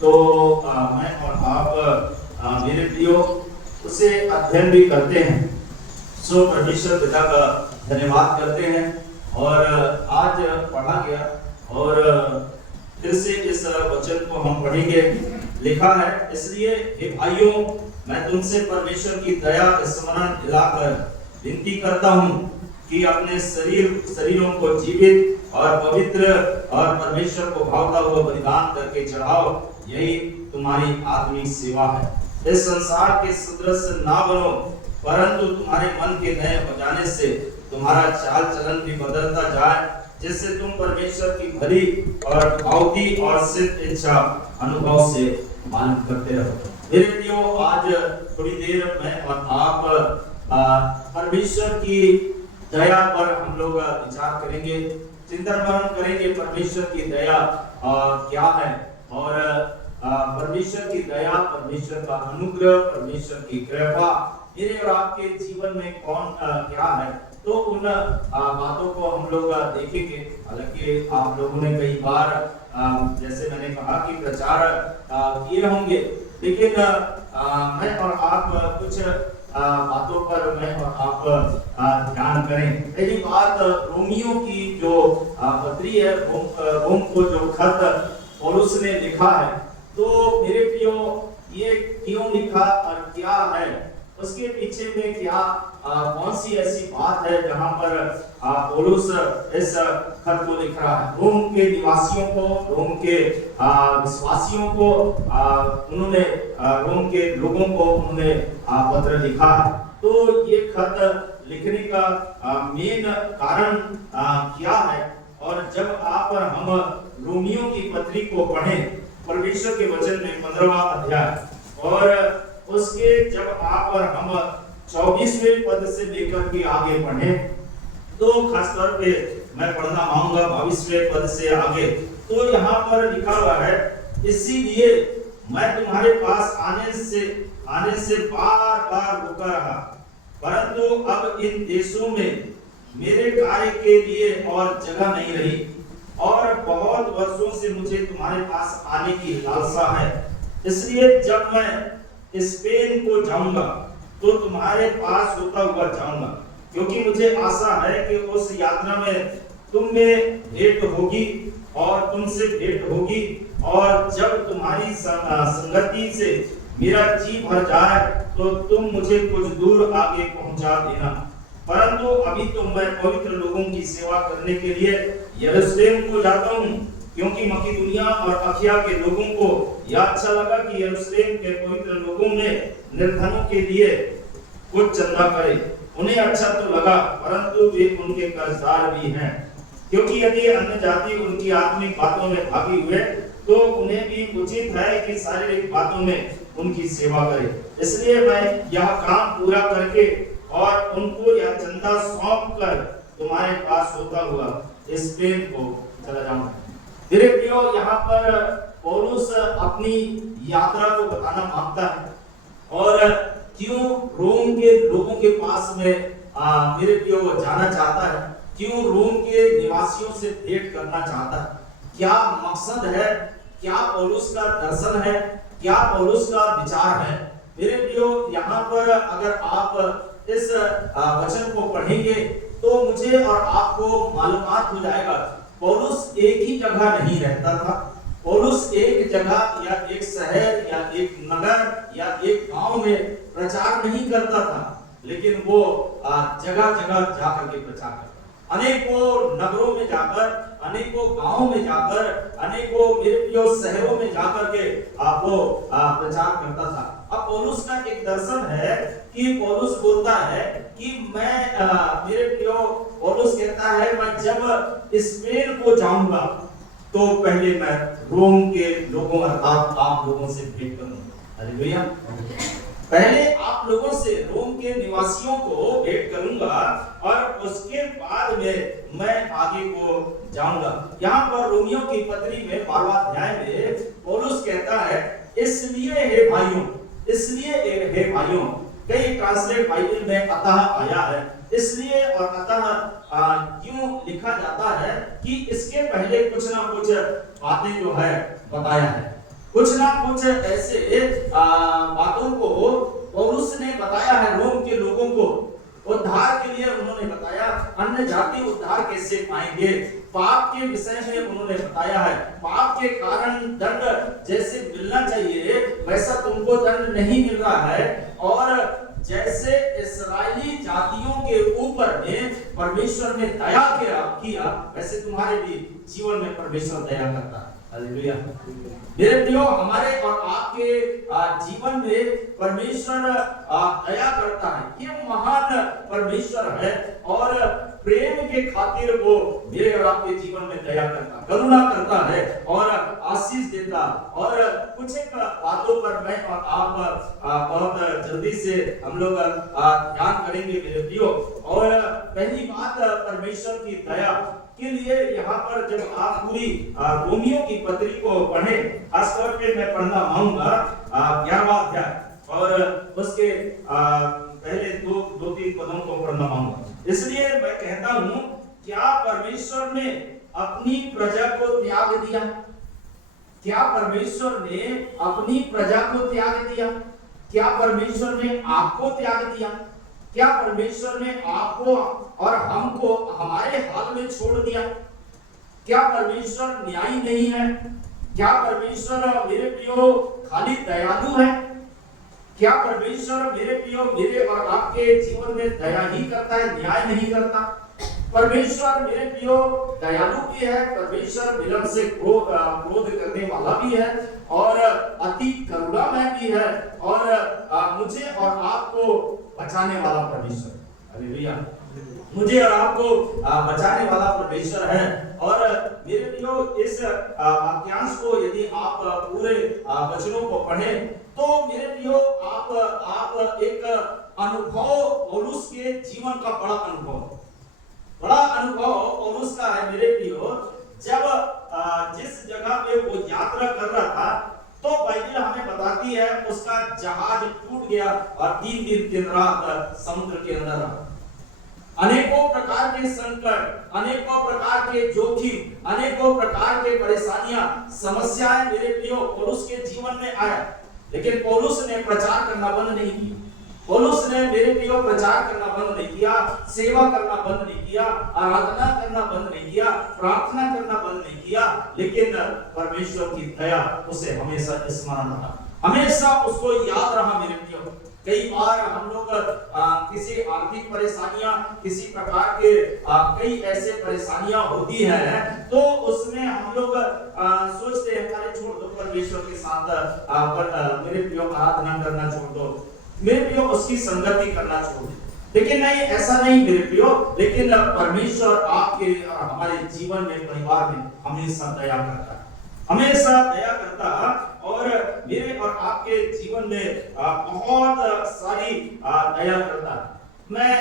तो मैं और आप मेरे प्रियो उसे अध्ययन भी करते हैं। सो परमेश्वर पिता का धन्यवाद करते हैं और आज पढ़ा गया और फिर से इस वचन को हम पढ़ेंगे। लिखा है, इसलिए हे भाइयों, मैं तुमसे परमेश्वर की दया स्मरण दिलाकर विनती करता हूँ कि अपने शरीरों को जीवित और पवित्र और परमेश्वर को भावता हुआ बलिदान करके चढ़ाओ, यही तुम्हारी आत्मिक सेवा है। इस संसार के सदृश ना बनो, परंतु तुम्हारे मन के नए हो जाने से तुम्हारा चाल चलन भी बदलता जाए, जिससे तुम परमेश्वर की भली और भावती और सिद्ध इच्छा अनुभव से मालूम करते रहो। मेरे प्रियो, आज थोड़ी देर में और आप परमेश्वर की दया पर हम लोग विचार करेंगे, चिंतन मनन करेंगे। परमेश्वर की दया क्या है और परमेश्वर की दया, परमेश्वर का अनुग्रह, परमेश्वर की कृपा मेरे और आपके जीवन में कौन क्या है, तो उन बातों को हम लोग देखेंगे। हालांकि आप लोगों ने कई बार जैसे मैंने कहा कि प्रचार किए होंगे, लेकिन मैं और आप कुछ बातों पर मैं और आप ध्यान करें। पहली बात, रोमियो की जो पत्री है, रोम को जो खत पौलुस ने लिखा है, तो मेरे प्रियो ये क्यों लिखा और क्या है, उसके पीछे में क्या कौन सी ऐसी बात है जहां पर पौलुस इस खत को लिख रहा है। रोम के निवासियों को, रोम के विश्वासियों को उन्होंने, रोम के लोगों को उन्होंने पत्र लिखा है। तो ये खत लिखने का मेन कारण क्या है, और जब आप और हम रोमियो की पत्री को पढ़ें, परमेश्वर के वचन में 15वां अध्याय, और उसके जब आप और हम 24वें पद से लेकर के आगे पढ़े, तो खासतौर पे मैं पढ़ना चाहूंगा 22वें पद से आगे। तो यहाँ पर लिखा हुआ है, इसीलिए मैं तुम्हारे पास आने से बार बार रुका रहा, परंतु अब इन देशों में मेरे कार्य के लिए और जगह नहीं रही, और बहुत वर्षों से मुझे तुम्हारे पास आने की लालसा है। इसलिए जब मैं स्पेन को जाऊंगा तो तुम्हारे पास होता हुआ जाऊंगा, क्योंकि मुझे आशा है कि उस यात्रा में तुम में भेंट होगी और तुमसे भेंट होगी, और जब तुम्हारी संगति से मेरा जी भर जाए तो तुम मुझे कुछ दूर आगे पहुंचा देना। परंतु अभी तो मैं पवित्र लोगों की सेवा करने के लिए यरूशलेम को जाता हूँ, क्योंकि मकिदुनिया और अखिया के लोगों को यह अच्छा लगा कि यरूशलेम के पवित्र लोगों ने निर्धनों के लिए कुछ चंदा करे। उन्हें अच्छा तो लगा, परंतु वे उनके कर्जदार भी हैं, क्योंकि यदि अन्य जाति उनकी आत्मिक बातों में भागी हुए तो उन्हें भी उचित है कि शारीरिक बातों में उनकी सेवा करे। इसलिए मैं यह काम पूरा करके और उनको यह चंदा सौंप कर तुम्हारे पास होता हुआ स्पेन को चला जाऊंगा। मेरे प्रियो, यहाँ पर पौलुस अपनी यात्रा को बताना मांगता है, और क्यों रोम के लोगों के पास में मेरे प्रियो वो जाना चाहता है, क्यों रोम के निवासियों से भेंट करना चाहता है, क्या मकसद है, क्या पौलुस का दर्शन है, क्या पौलुस का विचार है। मेरे प्रियो, यहाँ पर अगर आप इस वचन को पढ़ेंगे तो मुझे और आपको मालूमात हो जाएगा, पौलुस एक ही जगह नहीं रहता था। पौलुस एक जगह या एक शहर या एक नगर या एक गांव में प्रचार नहीं करता था, लेकिन वो जगह जगह जाकर के प्रचार करता, अनेकों नगरों में जाकर, अनेकों गांवों में जाकर, अनेकों शहरों में जाकर के वो प्रचार करता था। अब पौलुस का एक दर्शन है कि पौलुस बोलता है कि मैं मेरे प्रियो, पौलुस कहता है मैं जब स्पेन को जाऊंगा तो पहले मैं रोम के लोगों अर्थात आप लोगों से भेंट करूंगा। हालेलुया। पहले आप लोगों से, रोम के निवासियों को भेंट करूंगा, और उसके बाद में मैं आगे को जाऊंगा। यहाँ पर रोमियो की पत्री में 12वां अध्याय में पौलुस कहता है, इसलिए हे भाइयों, इसलिए हे भाइयों, कई ट्रांसलेट बाइबल में अतः आया है, इसलिए और अतः क्यों लिखा जाता है कि इसके पहले कुछ ना कुछ बातें जो है बताया है। कुछ ना कुछ ऐसे बातों को पौलुस ने बताया है रोम के लोगों को। उद्धार के लिए उन्होंने बताया, अन्य जाति उद्धार कैसे पाएंगे। पाप के विषय में उन्होंने बताया है, पाप के कारण दंड जैसे मिलना चाहिए वैसा तुमको दंड नहीं मिल रहा है, और जैसे इस्राएली जातियों के ऊपर में परमेश्वर ने दया किया वैसे तुम्हारे भी जीवन में परमेश्वर दया करता है। हालेलुया। मेरे प्रियो, हमारे और आपके जीवन में परमेश्वर दया करता है। ये महान परमेश्वर है और प्रेम के खातिर वो मेरे और आपके जीवन में दया करता, करुणा करता है और आशीष देता। और कुछ एक बातों पर मैं और आप बहुत जल्दी से हम लोग ध्यान करेंगे मेरे प्रियो। और पहली बात, परमेश्वर की दया के लिए यहाँ पर जब आप पूरी रोमियो की पत्री को पढ़ें, खासतौर पे मैं पढ़ना चाहूंगा 11वां अध्याय और उसके पहले दो तीन पदों को पढ़ना चाहूंगा। इसलिए मैं कहता हूं, क्या परमेश्वर ने अपनी प्रजा को त्याग दिया? क्या परमेश्वर ने अपनी प्रजा को त्याग दिया? क्या परमेश्वर ने आपको त्याग दिया? क्या परमेश्वर ने आपको और हमको हमारे हाल में छोड़ दिया? क्या परमेश्वर न्यायी नहीं है? क्या परमेश्वर मेरे प्रियो खाली दयालु है? क्या परमेश्वर मेरे प्रियो मेरे और आपके जीवन में दया ही करता है, न्याय नहीं करता? परमेश्वर मेरे प्रियो दयालु भी है, परमेश्वर विलंब से क्रोध करने वाला भी है और अति करुणामय भी है और मुझे और आपको बचाने वाला परमेश्वर। हालेलुया। मुझे और आपको बचाने वाला परमेश्वर है। और मेरे प्रियो, इस वाक्यांश को यदि आप पूरे वचनों को पढ़ें तो मेरे प्रियो आप एक अनुभव पौलुस के जीवन का बड़ा अनुभव पौलुस का है मेरे प्रियो। जब जिस जगह पे वो यात्रा कर रहा था तो बाइबल हमें बताती है उसका जहाज टूट गया और 3 दिन 3 रात समुद्र के अंदर रहा। अनेकों प्रकार के संकट, अनेकों प्रकार के जोखिम, अनेकों प्रकार के परेशानियां, समस्याएं मेरे प्रियो पौलुस के जीवन में आया, लेकिन पौलुस ने प्रचार करना बंद नहीं किया। पौलुस ने मेरे प्रियो प्रचार करना बंद नहीं किया, सेवा करना बंद नहीं किया, आराधना करना बंद नहीं किया, प्रार्थना करना बंद नहीं किया, लेकिन परमेश्वर की दया उसे हमेशा स्मरण रहा, हमेशा उसको याद रहा मेरे प्रियो। कई बार हम लोग किसी आर्थिक परेशानियां, किसी प्रकार के कई ऐसे परेशानियां होती हैं तो उसमें हम लोग सोचते हैं अरे छोड़ दो, परमेश्वर के साथ मेरे प्रियो आराधना करना छोड़ दो, मेरे प्रियो उसकी संगति करना छोड़ दो। लेकिन नहीं, ऐसा नहीं मेरे प्रियो। लेकिन परमेश्वर आपके और हमारे जीवन में, परिवार में हमेशा दया करता है, हमेशा दया करता और मेरे और आपके जीवन में बहुत सारी दया करता है। मैं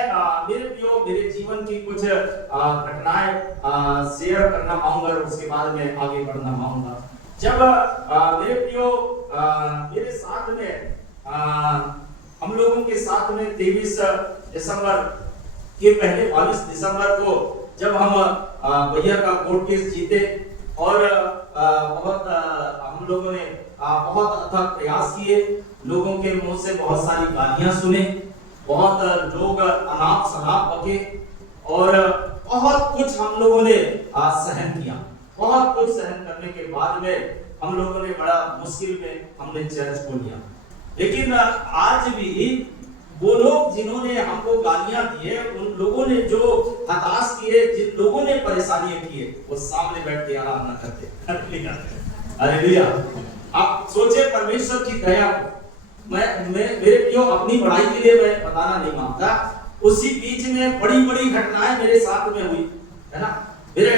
मेरे प्रियो मेरे जीवन की कुछ घटनाएं शेयर करना चाहूंगा और उसके बाद में आगे बढ़ना चाहूंगा। जब मेरे प्रियो मेरे साथ में हम लोगों के साथ में 23 दिसंबर के पहले 22 दिसंबर को जब हम भैया का कोर्ट केस जीते और बहुत हम लोगों ने बहुत अथक प्रयास किए, लोगों के मुंह से बहुत सारी गालियां सुने, बहुत लोग अनाप शनाप बके और बहुत कुछ हम लोगों ने सहन किया। बहुत कुछ सहन करने के बाद में हम लोगों ने बड़ा मुश्किल में हमने चर्च को लिया। लेकिन आज भी वो लोग जिन्होंने हमको गालियां दी है, उन लोगों ने जो हताश किए, जिन लोगों ने परेशानियां की है, वो सामने बैठ के आराधना करते। हालेलुया। आप सोचे परमेश्वर की दया। मैं मेरे प्रियो अपनी पढ़ाई के लिए मैं बताना नहीं मांगता, उसी बीच में बड़ी बड़ी घटनाएं मेरे साथ में हुई है ना। मेरे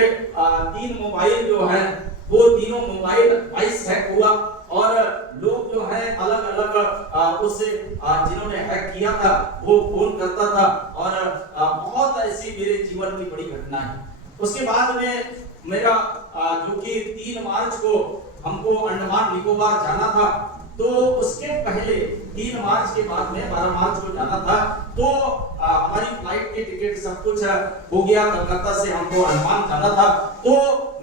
3 मोबाइल जो है वो तीनों मोबाइल 22 हैक हुआ और लोग जो है अलग अलग उससे जिन्होंने हैक किया था वो फोन करता था और बहुत ऐसी मेरे जीवन की बड़ी घटना है। उसके बाद में मेरा जो कि 3 मार्च को हमको अंडमान निकोबार जाना था, तो उसके पहले 3 मार्च के बाद में 12 मार्च को जाना था, तो हमारी फ्लाइट की टिकट सब कुछ हो गया। कलकत्ता से हमको अंडमान जाना था तो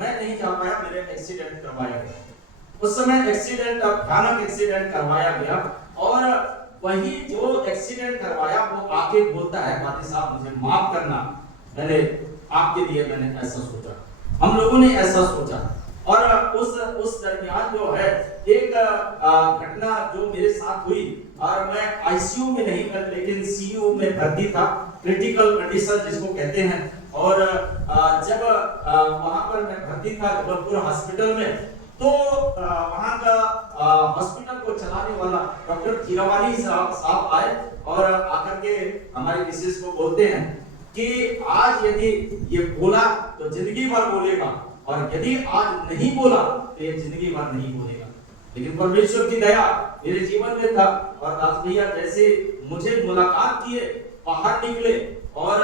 मैं नहीं जा पाया, मेरे एक्सीडेंट करवाया गया। उस समय एक्सीडेंट, भयानक एक्सीडेंट करवाया गया और वही जो एक्सीडेंट करवाया वो आके बोलता है, पादी साहब मुझे माफ करना, मैंने आपके लिए मैंने ऐसा सोचा, हम लोगों ने ऐसा सोचा। और उस दरमियान जो है एक घटना जो मेरे साथ हुई, और मैं आईसीयू में नहीं लेकिन सीयू में भर्ती था, क्रिटिकल कंडीशन जिसको कहते हैं। और जब वहां पर मैं भर्ती था जबलपुर हॉस्पिटल में, तो वहां का हॉस्पिटल को चलाने वाला डॉक्टर हीरावाली साहब आए और आकर के हमारी मिसेस को बोलते हैं कि आज यदि ये बोला तो जिंदगी भर बोलेगा, और यदि आज नहीं बोला तो ये जिंदगी भर नहीं बोलेगा। लेकिन परमेश्वर की दया मेरे जीवन में था, और दास भैया जैसे मुझे मुलाकात किए, बाहर निकले, और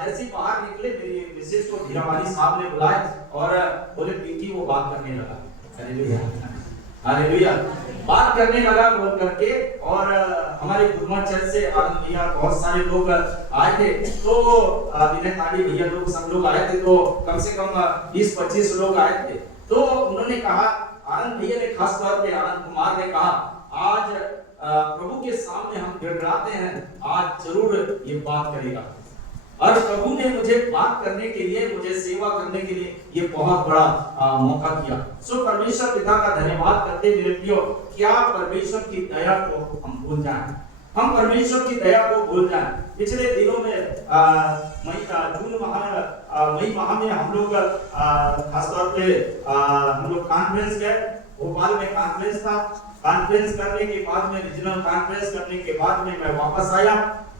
जैसे ही बाहर निकले मेरी मिसेस को हीरावाली साहब ने बुलाया और बोले पिंकी वो बात करने लगा। हालेलुया, हालेलुया, बात करने लगा बोल करके। और हमारे गुरुमा चर्च से आनंद भैया बहुत सारे लोग आए थे, तो विनय ताड़ी भैया लोग सब लोग आए थे, तो कम से कम 20-25 लोग आए थे। तो उन्होंने कहा, आनंद भैया ने खास तौर पे आनंद कुमार ने कहा, आज प्रभु के सामने हम गिड़गिड़ाते हैं, आज जरूर ये बात करेगा। और प्रभु ने मुझे बात करने के लिए, मुझे सेवा करने के लिए ये बहुत बड़ा मौका दिया। सो परमेश्वर पिता का धन्यवाद करते मेरे प्रियो, क्या परमेश्वर की दया को हम भूल जाएं, हम परमेश्वर की दया को भूल जाएं। पिछले दिनों में मई माह में हम लोग खासतौर पे हम लोग कॉन्फ्रेंस गए, भोपाल में कॉन्फ्रेंस था। कॉन्फ्रेंस करने के बाद में, रीजनल कॉन्फ्रेंस करने के बाद में मैं वापस आया,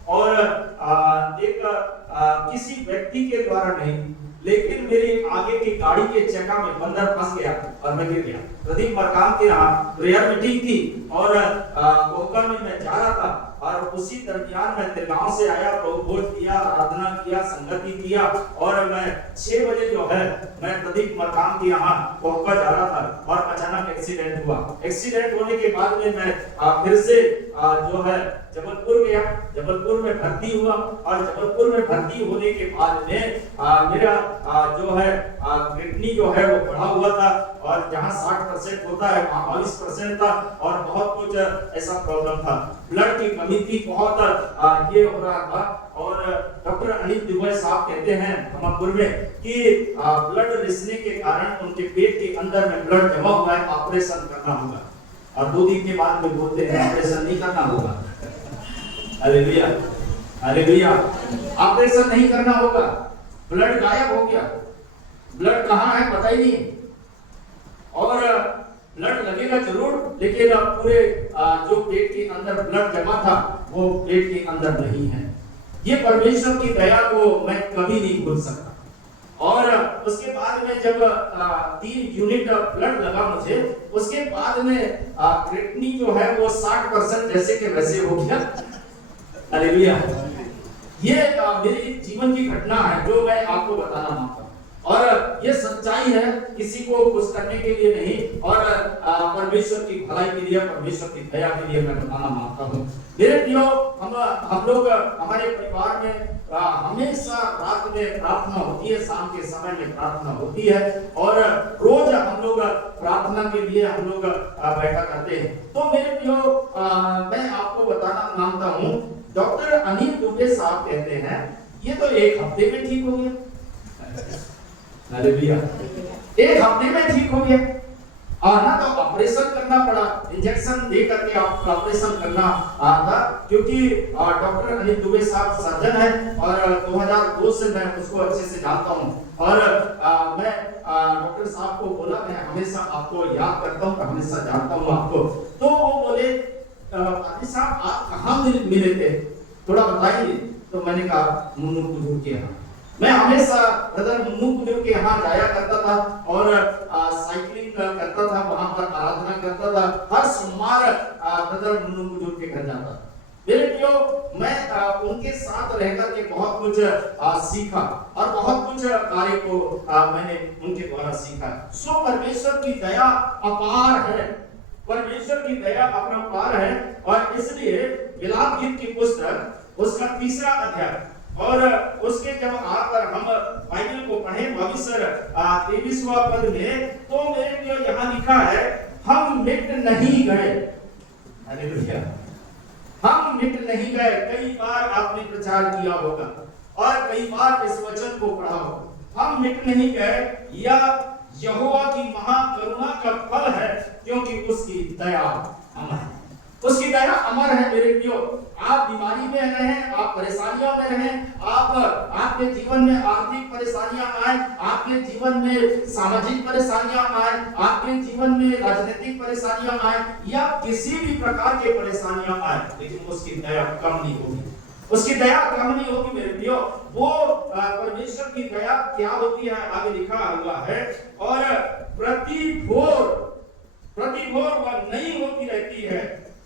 और एक किसी व्यक्ति के द्वारा नहीं, लेकिन मेरी आगे की गाड़ी के चक्का में बंदर फंस गया और मैं गिर गया। प्रदीप मरकाम की प्रेयर मीटिंग थी और कोहका में मैं जा रहा था, और उसी दरमियान मैं तिरगांव से आया, प्रभुभोज किया, आराधना किया, संगति किया, और मैं 6 बजे जो है मैं प्रदीप मरकाम के यहाँ कोहका जा रहा था, और अचानक एक्सीडेंट हुआ। एक्सीडेंट होने के बाद में मैं फिर से जो है जबलपुर गया, जबलपुर में भर्ती हुआ, और जबलपुर में भर्ती होने के बाद में मेरा जो है किडनी जो है वो बढ़ा हुआ था, और जहाँ 60% होता है वहाँ 22% था, और बहुत कुछ ऐसा प्रॉब्लम था, ब्लड की कमी थी, बहुत ये हो रहा था। और डॉक्टर अनिल दुबे साहब कहते हैं धमापुर में कि ब्लड रिसने के कारण उनके पेट के अंदर में ब्लड जमा हुआ है, ऑपरेशन करना होगा। और 2 दिन के बाद में बोलते हैं ऑपरेशन नहीं करना होगा। हालेलुया, हालेलुया, ऑपरेशन नहीं करना होगा, ब्लड गायब हो गया, ब्लड कहाँ है पता ही नहीं, और ब्लड लगेगा जरूर, लेकिन पूरे जो पेट के अंदर ब्लड जमा था वो पेट के अंदर नहीं है। ये परमेश्वर की दया को मैं कभी नहीं भूल सकता। और उसके बाद में जब 3 यूनिट ब्लड लगा मुझे, उसके बाद में किडनी जो है वो 60% जैसे के वैसे हो गया। हालेलुया, ये मेरी जीवन की घटना है जो मैं आपको बताना चाहता हूँ, और ये सच्चाई है, किसी को खुश करने के लिए नहीं, और परमेश्वर की भलाई के लिए, परमेश्वर की दया के लिए मैं बताना मांगता हूँ। मेरे प्रियो, हम लोग हमारे परिवार में हमेशा रात में प्रार्थना होती है, शाम के समय में प्रार्थना होती है, और रोज हम लोग प्रार्थना के लिए हम लोग बैठा करते हैं। तो मेरे प्रियो, मैं आपको बताना मांगता हूँ, डॉक्टर अनिल दुबे साहब कहते हैं ये तो 1 हफ्ते में ठीक हो गया। हालेलुया, 1 हफ्ते में ठीक हो गया, और ना तो ऑपरेशन करना पड़ा, इंजेक्शन दे करके ऑपरेशन करना था, क्योंकि डॉक्टर अनिल दुबे साहब सर्जन है, और 2002 से मैं उसको अच्छे से जानता हूँ, और मैं डॉक्टर साहब को बोला, मैं हमेशा आपको याद करता हूँ, हमेशा जानता हूँ आपको। तो वो बोले, पादी साहब आप कहाँ मिले थे, थोड़ा बताइए। तो मैंने कहा मुन्नू कुजूर के यहाँ, मैं हमेशा ब्रदर मुन्नू कुजूर के यहाँ जाया करता था, और साइकिलिंग करता था, वहां पर आराधना करता था, हर सोमवार ब्रदर मुन्नू कुजूर के घर जाता। मेरे प्रियो, मैं उनके साथ रहकर के बहुत कुछ सीखा, और बहुत कुछ कार्य को मैंने उनके द्वारा सीखा। सो परमेश्वर की दया अपार है, परमेश्वर की दया अपरंपार है, और इसलिए विलाप गीत की पुस्तक उसका 3रा अध्याय, और उसके जब आकर हम बाइबल को पढ़े 22 23वां पद में, तो मेरे लिए यहाँ लिखा है हम मिट नहीं गए। हालेलुया, हम मिट नहीं गए। कई बार आपने प्रचार किया होगा और कई बार इस वचन को पढ़ा होगा। हम मिट नहीं गए, यह यहोवा की महाकरुणा का फल है, क्योंकि उसकी दया अमर है। उसकी दया अमर है। मेरे प्रियो, आप बीमारी में रहें, आप परेशानियों में रहें, आपके जीवन में आर्थिक परेशानियां आए, आपके जीवन में सामाजिक परेशानियां आए, आपके जीवन में राजनीतिक परेशानियां आए, या किसी भी प्रकार के परेशानियां आए, लेकिन उसकी दया कम नहीं होगी। उसकी दया कम नहीं होगी मेरे प्रियो। वो परमेश्वर की दया क्या होती है, आगे लिखा हुआ है, और प्रति भोर वह नई होती रहती है,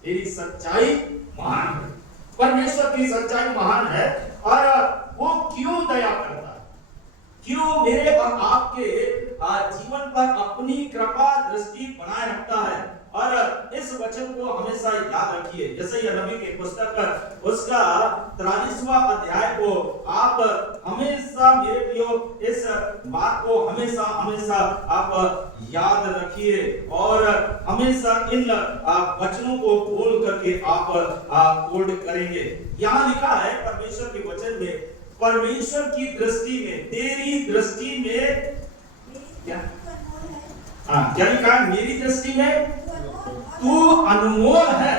तेरी सच्चाई महान है। परमेश्वर की सच्चाई महान है। और वो क्यों दया करता है, क्यों मेरे और आपके जीवन पर अपनी कृपा दृष्टि बनाए रखता है। और इस वचन को हमेशा याद रखिए। जैसे यह नबी की पुस्तक उसका 43वां अध्याय को आप हमेशा मेरे प्रियो इस बात को हमेशा आप याद रखिए और हमेशा इन वचनों को बोल करके आप कोड करेंगे। यहाँ लिखा है परमेश्वर के वचन में, परमेश्वर की दृष्टि में, तेरी दृष्टि में क्या लिखा है? मेरी दृष्टि में तू अनमोल है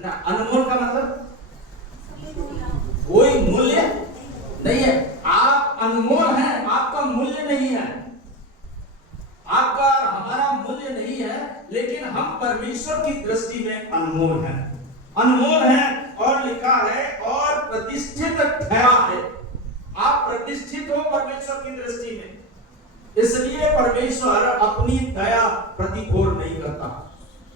ना। अनमोल का मतलब कोई मूल्य नहीं है। आप अनमोल हैं, आपका मूल्य नहीं है, आपका हमारा मूल्य नहीं है, लेकिन हम परमेश्वर की दृष्टि में अनमोल हैं, अनमोल हैं। और लिखा है और प्रतिष्ठित ठहरा है। आप प्रतिष्ठित हो परमेश्वर की दृष्टि में, इसलिए परमेश्वर अपनी दया प्रतिघोर नहीं करता।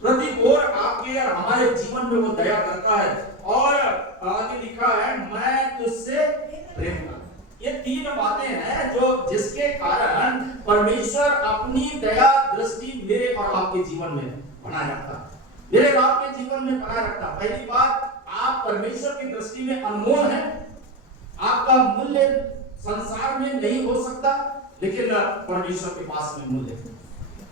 प्रतिघोर आपके और हमारे जीवन में वो दया करता है। और आगे लिखा है, मैं तुझसे प्रेम करता। ये तीन बातें हैं जो जिसके कारण परमेश्वर अपनी दया दृष्टि मेरे और आपके जीवन में बनाए रखता, मेरे और आपके जीवन में बनाए रखता। पहली बात, आप परमेश्वर की दृष्टि में अनमोल हैं। आपका मूल्य संसार में नहीं हो सकता, लेकिन परमेश्वर के पास में मूल्य है।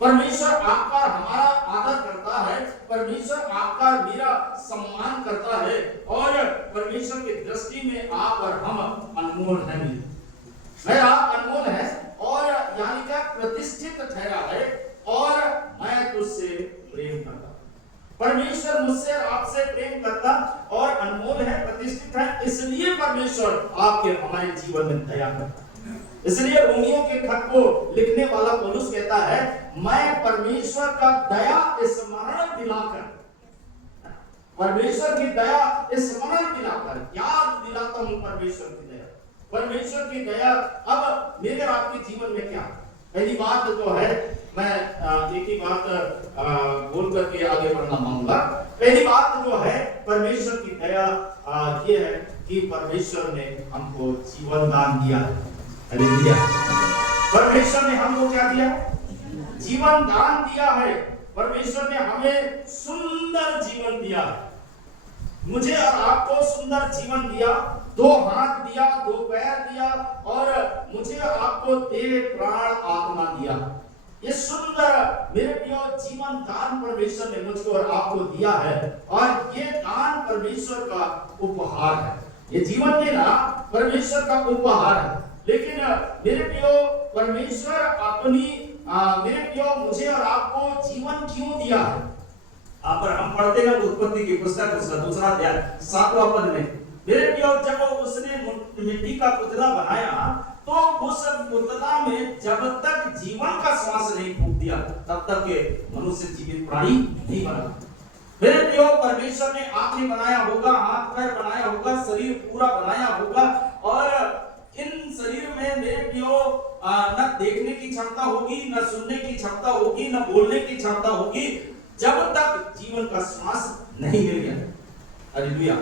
परमेश्वर आपका हमारा आदर करता है, परमेश्वर आपका मेरा सम्मान करता है, और परमेश्वर की दृष्टि में आप और हम अनमोल हैं। मैं आप अनमोल है, और यानी क्या प्रतिष्ठित ठहरा है, और मैं तुझसे प्रेम करता। परमेश्वर मुझसे आपसे प्रेम करता और अनमोल है, प्रतिष्ठित है, इसलिए परमेश्वर आपके हमारे जीवन में दया करता। इसलिए रोमियों के खत को लिखने वाला पौलुस कहता है, मैं परमेश्वर का दया स्मरण दिलाकर, परमेश्वर की दया स्मरण दिलाकर याद दिलाता हूं परमेश्वर की दया। परमेश्वर की दया अब मेरे आपके जीवन में क्या? पहली बात तो है, मैं एक ही बात बोल करके आगे बढ़ना मांगूंगा। पहली बात जो है परमेश्वर की दया ये है कि परमेश्वर ने हमको जीवन दान दिया है। हालेलुया। परमेश्वर ने हमको क्या दिया? जीवन दान दिया है। परमेश्वर ने हमें सुंदर जीवन दिया, मुझे और आपको सुंदर जीवन दिया। 2 हाथ दिया, 2 पैर दिया, और मुझे और आपको देह प्राण आत्मा दिया। ये सुंदर मेरे प्रिय जीवन दान परमेश्वर ने मुझको और आपको दिया है, और ये दान परमेश्वर का उपहार है। ये जीवन देना परमेश्वर का उपहार है। लेकिन मेरे प्रियो परमेश्वर अपनी मेरे प्रियो मुझे और आपको जीवन क्यों दिया है? पर हम पढ़ते हैं उत्पत्ति की पुस्तक उसका 2वां अध्याय 7वां पद में, मेरे प्रियो जब उसने मिट्टी का पुतला बनाया तो उस पुतला में जब तक जीवन का श्वास नहीं फूंक दिया तब तक के मनुष्य जीवित प्राणी नहीं बना। मेरे प्रियो परमेश्वर ने आंखें बनाया होगा, हाथ पैर बनाया होगा, शरीर पूरा बनाया होगा, और इन शरीर में मेरे प्रियो न देखने की क्षमता होगी, न सुनने की क्षमता होगी, न बोलने की क्षमता होगी, जब तक जीवन का श्वास नहीं मिल गया। हालेलुया।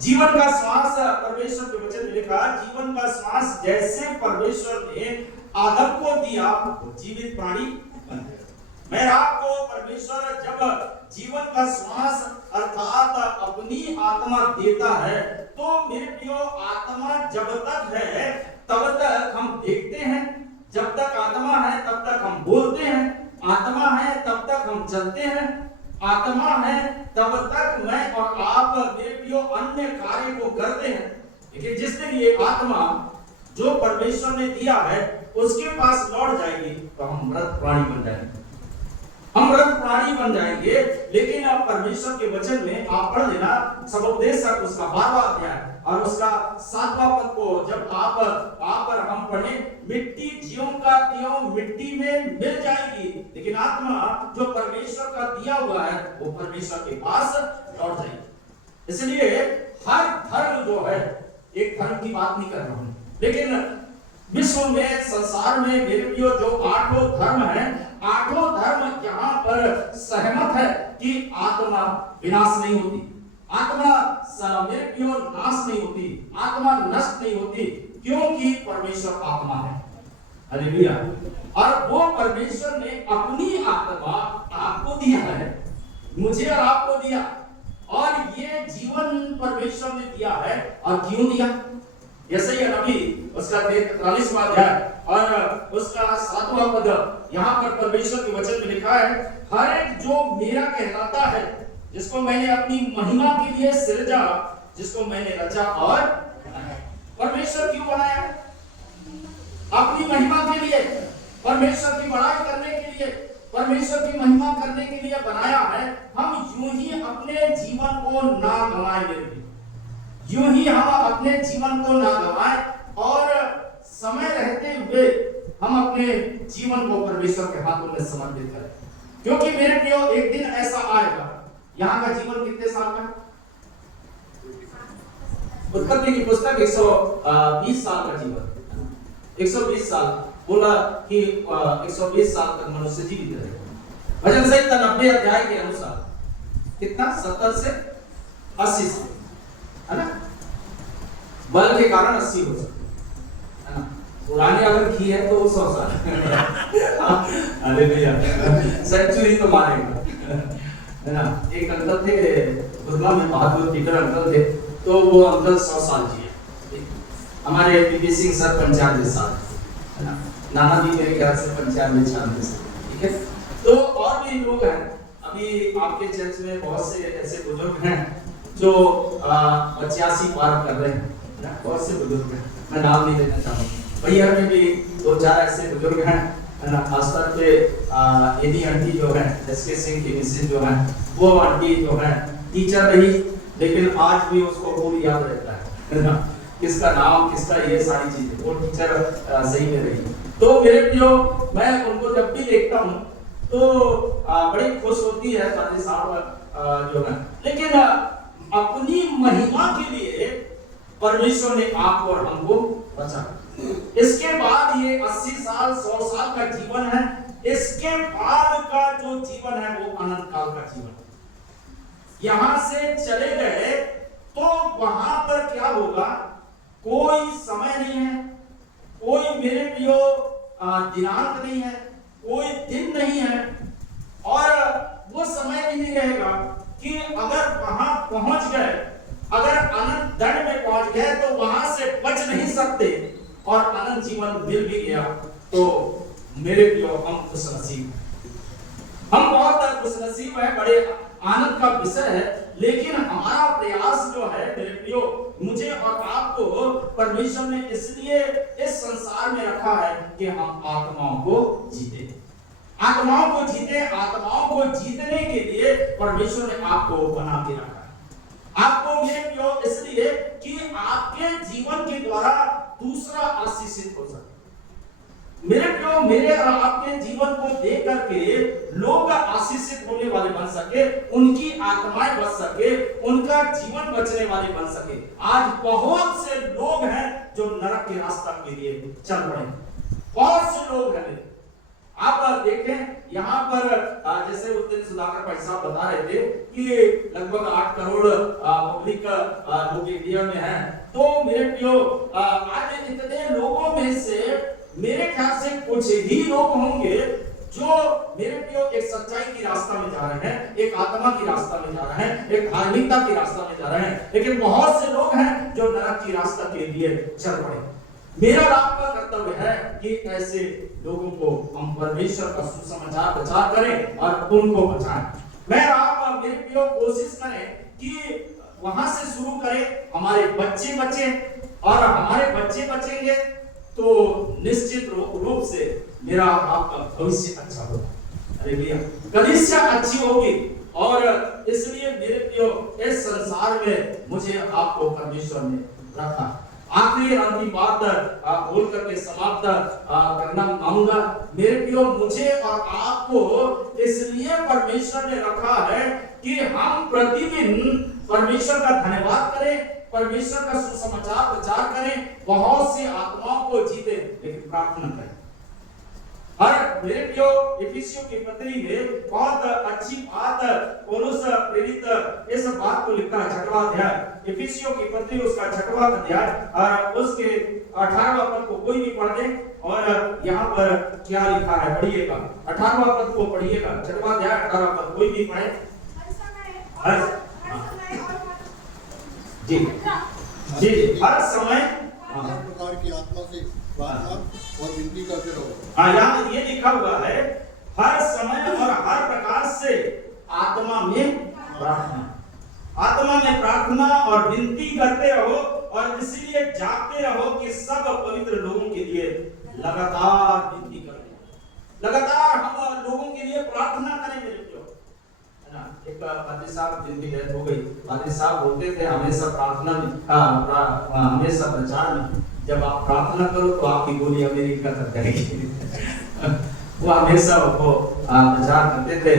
जीवन का श्वास परमेश्वर के वचन में लिखा, जीवन का श्वास जैसे परमेश्वर ने आदम को दिया जीवित प्राणी बन गया। मैं आपको परमेश्वर जब जीवन का श्वास अर्थात अपनी आत्मा देता है, तो मेरे प्रियो आत्मा जब तक है तब तक हम देखते हैं, जब तक आत्मा है तब तक हम बोलते हैं, आत्मा है तब तक हम चलते हैं, आत्मा है तब तक मैं और आप मेरे प्रियो अन्य कार्य को करते हैं। लेकिन जिस दिन ये आत्मा जो परमेश्वर ने दिया है उसके पास लौट जाएगी तो हम मृत प्राणी बन जाएंगे, हम मृत प्राणी बन जाएंगे। लेकिन अब परमेश्वर के वचन में आप पढ़ लेना समुपदेशक उसका 12वां अध्याय और उसका 7वां पद को, जब आप और हम पढ़े, मिट्टी ज्यों का त्यों मिट्टी में मिल जाएगी, लेकिन आत्मा जो परमेश्वर का दिया हुआ है वो परमेश्वर के पास लौट जाएगी। इसलिए हर धर्म जो है, एक धर्म की बात नहीं कर रहा हूं, लेकिन विश्व में, संसार में मेरे प्रियो जो 8 धर्म है, 8 धर्म यहाँ पर सहमत है कि आत्मा विनाश नहीं होती, आत्मा मेरे प्रियो नाश नहीं होती, आत्मा नष्ट नहीं होती, क्योंकि परमेश्वर आत्मा है। हालेलुया। और वो परमेश्वर ने अपनी आत्मा आपको दिया है, मुझे और आपको दिया, और ये जीवन परमेश्वर ने दिया है। और क्यों दिया? जैसे ही अभी उसका 43वां अध्याय और उसका 7वां पद, यहाँ पर परमेश्वर के वचन में लिखा है, हर एक जो मेरा कहलाता है, जिसको मैंने अपनी महिमा के लिए सृजा, जिसको मैंने रचा और परमेश्वर क्यों बनाया? अपनी महिमा के लिए, परमेश्वर की बड़ाई करने के लिए, परमेश्वर की महिमा करने के लिए बनाया है। हम यूं ही अपने जीवन को ना गंवाएं, यूं ही हम अपने जीवन को ना गंवाएं, और समय रहते हुए हम अपने जीवन को परमेश्वर के हाथों में समर्पित करें, क्योंकि मेरे प्रियो एक दिन ऐसा आएगा। यहाँ का जीवन कितने साल का? उत्पत्ति की पुस्तक 120 साल का जीवन, 120 साल बोला कि 120 साल तक मनुष्य जीवित रहेगा। भजन संहिता 90 अध्याय के अनुसार कितना? 70 से 80 साल, है ना? बल के कारण 80 हो सकते, है ना? पुराने अगर की है तो 100 साल। अरे भैया सेंचुरी तो मारेगा, है ना? एक अंकल थे गुरगा में, बहादुर टीचर अंकल थे, तो वो अंकल 100 साल जिए। हमारे पीपी सिंह सर 95 साल, है ना? नाना भी मेरे ख्याल से 95-96 साल, ठीक है? तो और भी लोग हैं, अभी आपके चर्च में बहुत से ऐसे बुजुर्ग हैं जो 85 पार कर रहे हैं, बहुत से बुजुर्ग हैं, मैं नाम नहीं लेना चाहूँगा। भैया में भी 2-4 ऐसे बुजुर्ग हैं, है ना? खासतौर पे एडी आंटी जो है, एसके सिंह की मिसेज जो है, वो आंटी जो है टीचर रही, लेकिन आज भी उसको पूरी याद रहता है ना? किसका नाम, किसका ये सारी चीजें, वो टीचर सही में रही। तो मेरे जो मैं उनको जब भी देखता हूँ तो बड़ी खुश होती है साथी साहब जो है। लेकिन अपनी महिमा के लिए परमेश्वर ने आपको और हमको बचा। इसके बाद ये 80 साल 100 साल का जीवन है, इसके बाद का जो जीवन है वो अनंत काल का जीवन। यहां से चले गए तो वहां पर क्या होगा? कोई समय नहीं है, कोई मेरे प्रियो दिनांक नहीं है, कोई दिन नहीं है, और वो समय भी नहीं रहेगा कि अगर वहां पहुंच गए, अगर अनंत दंड में पहुंच गए तो वहां से बच नहीं सकते, और अनंत जीवन मिल भी गया तो मेरे प्रियो हम खुश नसीब, हम बहुत खुश नसीब है, बड़े आनंद का विषय है। लेकिन हमारा प्रयास जो है मेरे प्रियो, मुझे और आपको परमेश्वर ने इसलिए इस संसार में रखा है कि हम आत्माओं को जीते, आत्माओं को जीते। आत्माओं को जीतने के लिए परमेश्वर ने आपको बना के रखा है, आपको मेरे प्रियो इसलिए कि आपके जीवन के द्वारा दूसरा आशीषित हो सके। मेरे प्रियो, मेरे और आपके जीवन को देख करके लोग आशीषित होने वाले बन सके, उनकी आत्माएं बच सके, उनका जीवन बचने वाले बन सके। आज बहुत से लोग हैं जो नरक के रास्ता के लिए चल पड़े, बहुत से लोग हैं। आप देखें यहाँ पर जैसे उस दिन सुधाकर भाई साहब बता रहे थे कि लगभग 8 करोड़ पब्लिक लोग इंडिया में हैं। तो मेरे प्रियो, आज इतने लोगों में से मेरे ख्याल से कुछ ही लोग होंगे जो मेरे प्रियो एक सच्चाई की रास्ता में जा रहे हैं, एक आत्मा की रास्ता में जा रहे हैं, एक धार्मिकता की रास्ता में जा रहे हैं। लेकिन बहुत से लोग हैं जो नरक की रास्ता के लिए चल पड़े। मेरा आपका कर्तव्य है कि ऐसे लोगों को हम परमेश्वर का सुसमाचार प्रचार करें और उनको बचाएं। मैं आप मेरे प्रियो कोशिश करें कि वहां से शुरू करें, हमारे बच्चे बचे और हमारे बच्चे बचेंगे तो निश्चित रूप से मेरा आपका भविष्य अच्छा होगा। अरे भैया कलीसिया अच्छी होगी और इसलिए मेरे प्रियो इस संसार में मुझे आपको परमेश्वर ने रखा। आखिरी अंतिम बात बोल करके समाप्त करना मांगूंगा। मेरे प्रियो मुझे और आपको इसलिए परमेश्वर ने रखा है कि हम प्रतिदिन परमेश्वर का धन्यवाद करें, परमेश्वर का सुसमाचार प्रचार करें, बहुत सी आत्माओं को जीते, लेकिन प्रार्थना करें। और मेरे प्रियो इफिसियों की पत्री में बहुत अच्छी बात पौलुस प्रेरित इस बात को लिखा है, 6वां अध्याय इफिसियों की पत्री उसका 6वां अध्याय और उसके 18वां पद को कोई भी पढ़ दे। और यहाँ पर क्या लिखा है पढ़िएगा, 18वां पद को पढ़िएगा, 6वां अध्याय 18वां पद कोई भी पढ़े। जी जी हर समय हर प्रकार की आत्मा से प्रार्थना और विनती करते रहो। यहाँ ये लिखा हुआ है हर समय और हर प्रकार से आत्मा में प्रार्थना और विनती करते रहो और इसीलिए जागते रहो कि सब पवित्र लोगों के लिए लगातार विनती करें। लगातार हम लोगों के लिए प्रार्थना करें मेरे प्रियो, है ना। एक पादरी साहब जिनकी डेथ हो गई, पादरी साहब बोलते थे हमेशा प्रार्थना में हमेशा प्रचार में जब आप प्रार्थना करो तो आपकी गोली अमेरिका तक जाएगी। वो हमेशा वो प्रचार करते थे।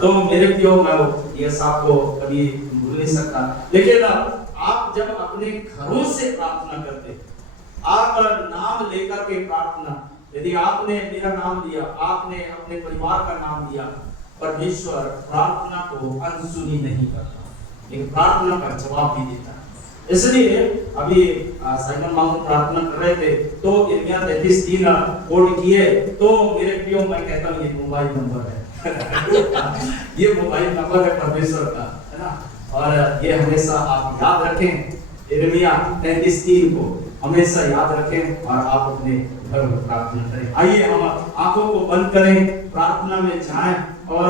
तो मेरे प्रियो मैं ये साहब को कभी भूल नहीं सकता। लेकिन आप जब अपने घरों से प्रार्थना करते, आप नाम लेकर के प्रार्थना, यदि आपने मेरा नाम लिया, आपने अपने परिवार का नाम लिया, परमेश्वर प्रार्थना को अनसुनी नहीं करता, लेकिन प्रार्थना का जवाब भी देता है। इसलिए अभी साइमन मामू प्रार्थना कर रहे थे तो यिर्मयाह 33:3 कोड किए तो मेरे प्रियो मैं कहता हूँ ये मोबाइल नंबर है। ये मोबाइल नंबर है परमेश्वर का, है ना। और ये हमेशा आप याद रखें, यिर्मयाह 33:3 को हमेशा याद रखें और आप अपने घर में प्रार्थना करें। आइए हम आंखों को बंद करें, प्रार्थना में जाएं और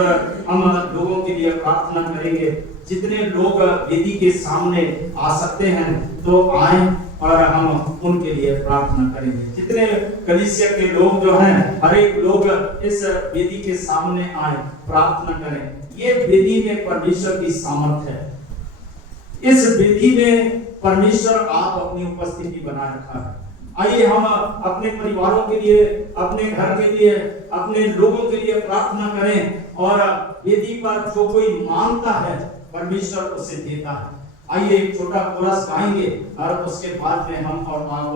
हम लोगों के लिए प्रार्थना करेंगे। जितने लोग वेदी के सामने आ सकते हैं तो आए और हम उनके लिए प्रार्थना करेंगे। जितने कलीसिया के लोग जो हैं, हर एक लोग इस वेदी के सामने आए, प्रार्थना करें। ये वेदी में परमेश्वर की सामर्थ्य है। इस वेदी में परमेश्वर आप अपनी उपस्थिति बनाए रखा है। आइए हम अपने परिवारों के लिए, अपने घर के लिए, अपने लोगों के लिए प्रार्थना करें और वेदी पर जो कोई मांगता है परमेश्वर उसे देता है। आइए एक छोटा कोरस गाएंगे और उसके बाद में हम और आप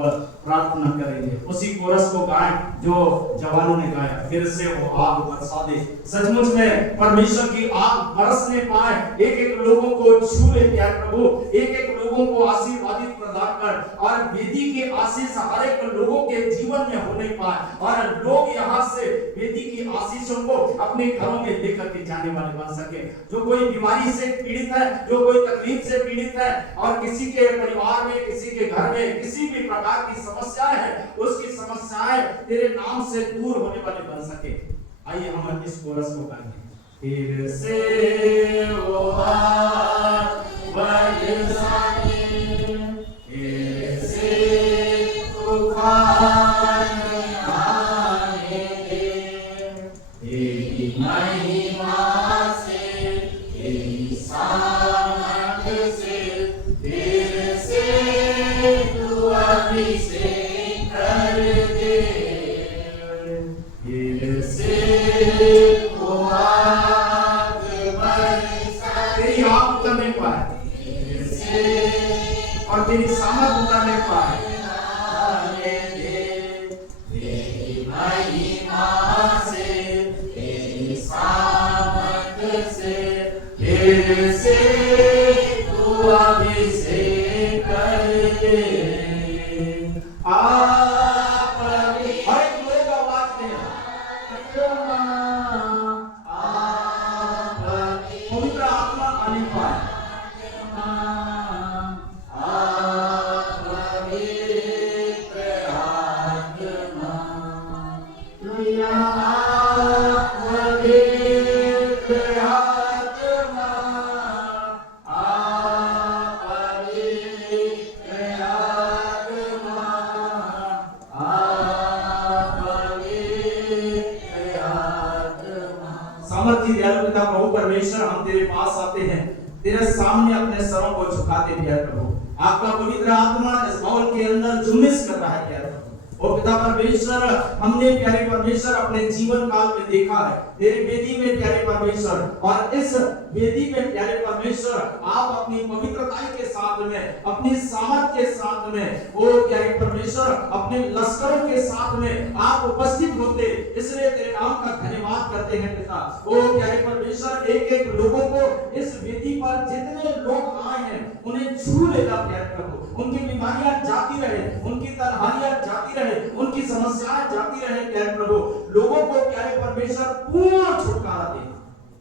प्रार्थना करेंगे। उसी कोरस को गाएं जो जवानों ने गाया, फिर से वो आग बरसा दे। सचमुच में परमेश्वर की आग बरसने पाए, एक एक लोगों को छू ले प्यार प्रभु, एक एक लोगों को आशीर्वादित प्रदान कर और वेदी के आशीष हर एक लोगों के जीवन में होने पाए और लोग यहाँ से वेदी की आशीषों को अपने घरों में लेकर के जाने वाले बन सके। जो कोई बीमारी से पीड़ित है, जो कोई तकलीफ से पीड़ित है और किसी के परिवार में, किसी के घर में किसी भी प्रकार की समस्याएं है, उसकी समस्याएं तेरे नाम से दूर होने वाले बन सके। आइए हम इस कोरस को गाएंगे। फिर से वो आग बरसाए, फिर से तूफान आने दे, तेरी महिमा से, तेरी सामर्थ से, फिर से तू अभिषेक कर दे, फिर से वो आग बरसाए। तेरी आग उतरने पाए, फिर से और तेरी सामर्थ उतरने पाए, तेरी महिमा से, तेरी सामर्थ से, फिर से तू अभिषेक कर दे। आप हर एक लोग आवाज दें, पवित्र आत्मा आने पाए, परमेश्वर हम तेरे पास आते हैं, तेरे सामने अपने सरों को झुकाते प्यारे प्रभु। आपका पवित्र आत्मा इस भवन के अंदर जुम्मिस कर रहा है प्यारे प्रभु। और पिता परमेश्वर, हमने प्यारे परमेश्वर अपने जीवन काल में देखा है तेरी वेदी में प्यारे परमेश्वर, और इस वेदी में प्यारे परमेश्वर आप अपनी पवित्रता के साथ में, अपनी सामर्थ के साथ में, ओ प्यारे परमेश्वर अपने लश्करों के साथ में आप उपस्थित होते, इसलिए तेरे नाम का धन्यवाद करते हैं पिता। ओ प्यारे परमेश्वर, एक एक लोगों को इस वेदी पर जितने लोग आए हैं उन्हें छू लेगा प्यारे प्रभु, उनकी बीमारियां जाती रहे, उनकी तन्हाइयां जाती रहे, उनकी समस्याएं जाती रहे प्यारे प्रभु। लोगों को प्यारे परमेश्वर पूर्ण छुटकारा देना,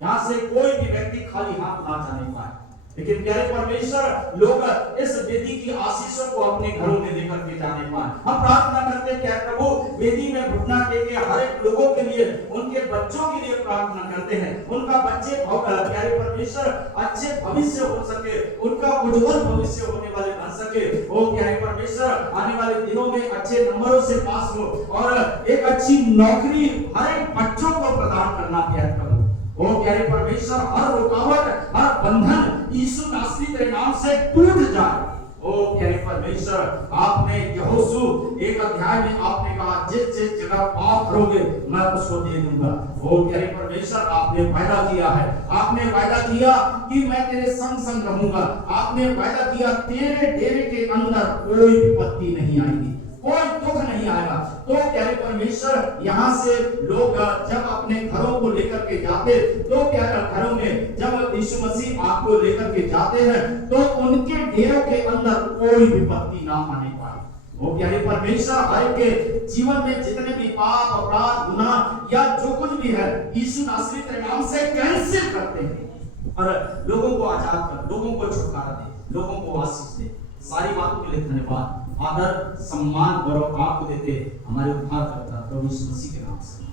यहाँ से कोई भी व्यक्ति खाली हाथ ना जाने पाए। लेकिन प्यारे परमेश्वर, लोग इस वेदी की आशीषों को अपने घरों में लेकर के जाने पाए। हम प्रार्थना करते हैं प्यारे प्रभु, वेदी में घुटना टेके हर एक लोगों के लिए, उनके बच्चों के लिए प्रार्थना करते हैं, उनका बच्चे प्यारे परमेश्वर अच्छे भविष्य हो सके, उनका उज्जवल भविष्य होने वाले बन सके। ओ प्यारे परमेश्वर, आने वाले दिनों में अच्छे नंबरों से पास हो और एक अच्छी नौकरी हर एक बच्चों को प्रदान करना प्यारे प्रभु। ओ प्यारे परमेश्वर, हर रुकावट, हर बंधन यीशु नासरी के नाम से टूट जाए। ओ प्यारे परमेश्वर, आपने यहोशू 1 अध्याय में आपने कहा, जिस जिस जगह पाप करोगे मैं उसको दे दूंगा। ओ प्यारे परमेश्वर, आपने वायदा किया है, आपने वायदा किया कि मैं तेरे संग संग रहूंगा, आपने वायदा किया तेरे डेरे के अंदर कोई विपत्ति नहीं आएगी, कोई दुख नहीं आएगा। तो प्यारे परमेश्वर, यहाँ से लोग जब अपने घरों को लेकर के जाते, तो प्यारे घरों में जब यीशु मसीह आपको लेकर के जाते हैं तो उनके डेरों के अंदर कोई विपत्ति ना आने पाए। वो प्यारे परमेश्वर, हर के जीवन में जितने भी पाप, अपराध, गुनाह या जो कुछ भी है यीशु नासरी के नाम से कैंसिल करते हैं और लोगों को आजाद कर, लोगों को छुटकारा दे, लोगों को आशीष दे। सारी बातों के लिए धन्यवाद, आदर, सम्मान, गौरव आपको देते हमारे उद्धारकर्ता प्रभु यीशु मसीह के नाम से,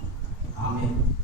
आमीन।